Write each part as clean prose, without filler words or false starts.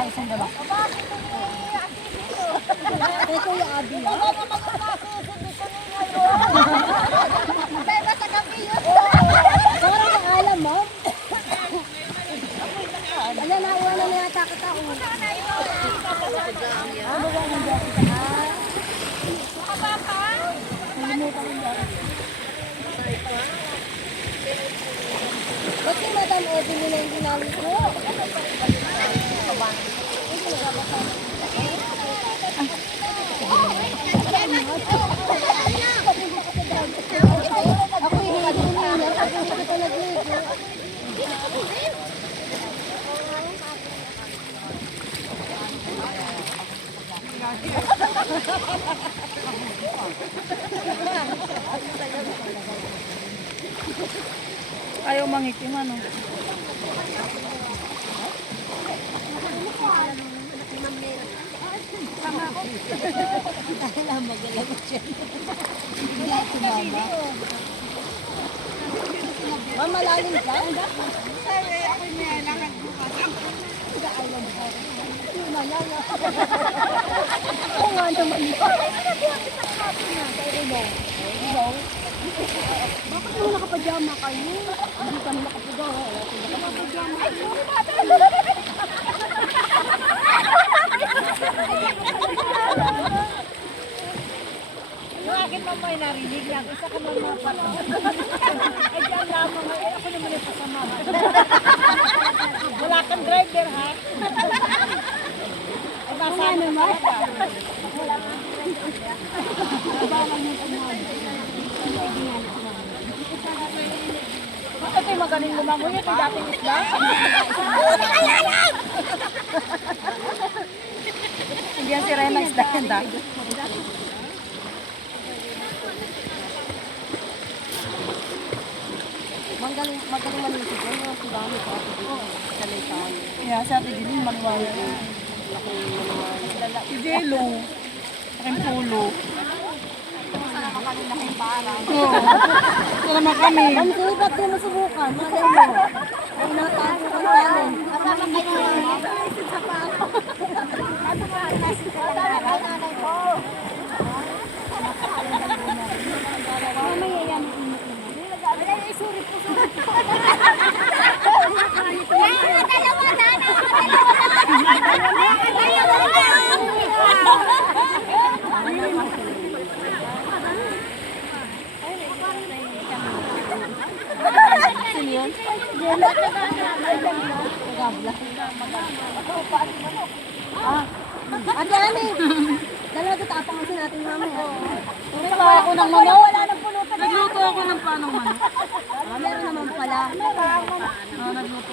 Isang dala. Ito yung abi. Parang ang alam mo. Ayan, naiwanan na yata kita. Ano ba ang jacket? Nalimutan ko jacket. Ba't si Madam Evelyn ang ginamit mo? Ako hindi nila. Ako hindi ko nag-ligo. Ayaw mangitim ano. Kailangan magalang siya. Hindi ako mama. Mama, lalim ka? Sabi, ako may lakad bukas. Alam ko. Hindi na lang. Oo nga naman. Bakit mo nakapajama kayo? Hindi kami nakapajama. Ay, sorry Yung akin mamay narinig lang. Isa ka naman mapala. Ay, diyan lamang. Ay, ako naman yung pasamahan. Wala kang driver, ha? Ay, nasa naman. Bakit yung magaling lumangoy? Ito dating isla? Hindi yan si Rena isla yan dati. Magaling manisip yan. Yung dami sa atin dito. Sanay sa amin. Kaya sa atin din, manuwala ko. Si Jello. Aking pulo. Oo. Ito naman kami. Ang ba't di mo subukan? Malay mo. Ang natago kang talent. Kasama kayo. Ate Ani, dalawa ito tapang kasi natin mamaya. Nagluto ako ng manok. Wala nang pulutan. Nagluto ako ng panong manok. Meron naman pala. Nagluto.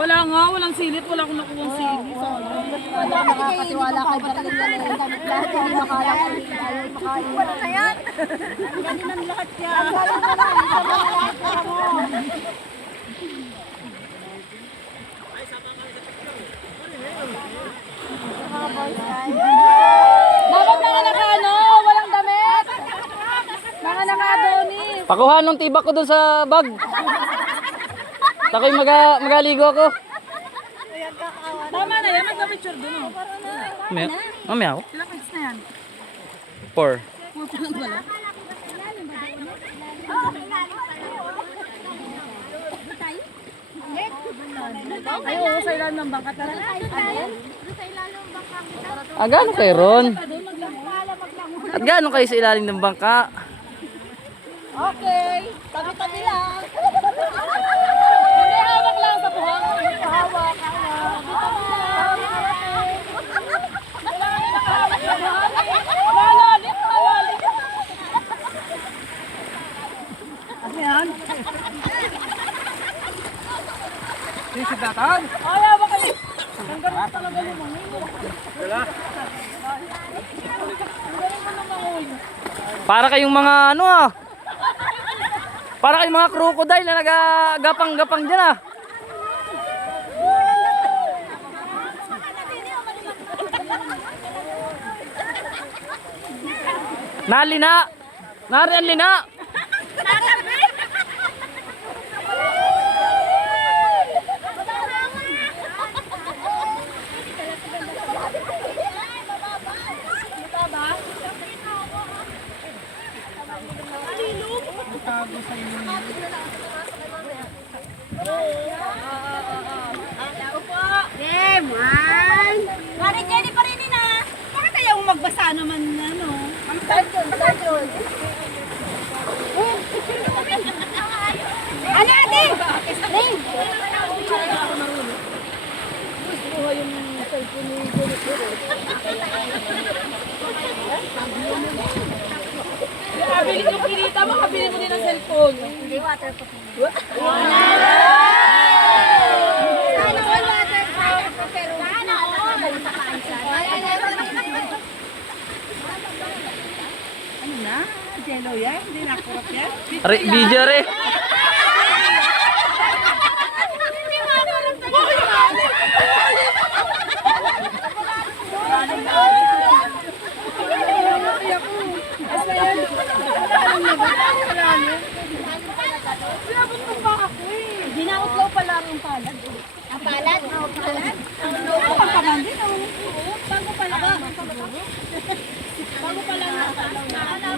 Wala nga, walang silit. Wala akong nakuha silit. Wala makakatiwala kay Berlin yan eh. Lahat hindi makala kung ayaw makain. Wala na yan. Ganun ang lahat yan. Bakit mga naka-ano? Walang damit? Mga naka-adonis. Pakuha nung tibak ko dun sa bag. Tako'y magaligo ako. Tama na yan, magpa-picture dun. Oh. Mamaya ako. Ilang kids na yan? 4. Puto lang pala. Ayaw, sa ilalim ng bangka. Tara. Gaano kayo ron? At gaano kayo sa ilalim ng bangka? Okay, tabi-tabi lang. Hindi, hawak lang sa buhang. Hawak. Malalim. Ano yan? Yung sigatan? Ayaw ba kayo? Hanggang na talaga lumangin. Wala. Para kayong mga ano ah. Para kayong mga crocodile na nagagapang-gapang dyan ah. Nali na. Nariyan lina. Mari Jenny pa rin na. Bakit ayaw mo magbasa naman ano? Ano ate? Ring! Makabili yung kinita, makabili mo din ng cellphone. Hindi, waterproof. Sana all waterproof. Pero sana all. Ano na? Jello yan? Hindi nakurap yan? Video re. Ginawat pala ang palad. Ang palad? Ang palad? Ang palad din. Bago pala. Bago pala ang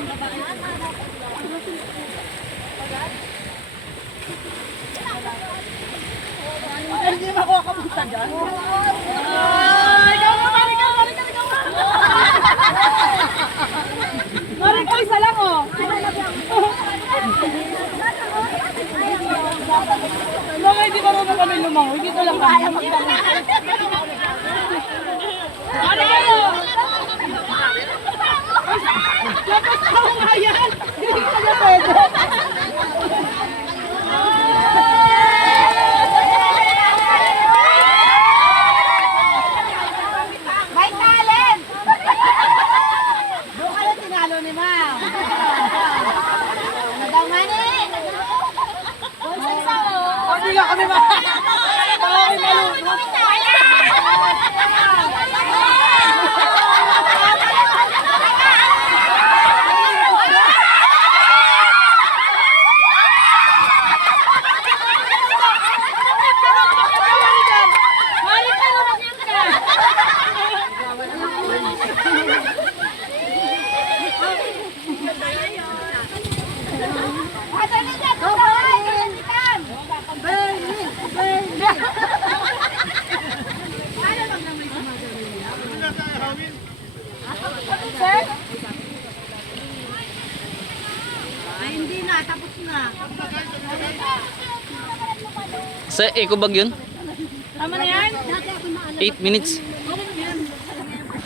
hindi makuha ka punta dyan. Ikaw mo, Marika! Marika, isa lang oh. Mga hindi marunong kami lumangoy. Dito lang kami. Ano kayo? Lapos ako nga yan. Hindi ka na pwede. May talent! Doon ka na tinalo ni Ma'am. Ano daw, Mani? Hindi nga kami hindi na, tapos na. Sa Eco Bag yun? Tama na yan? 8 minutes.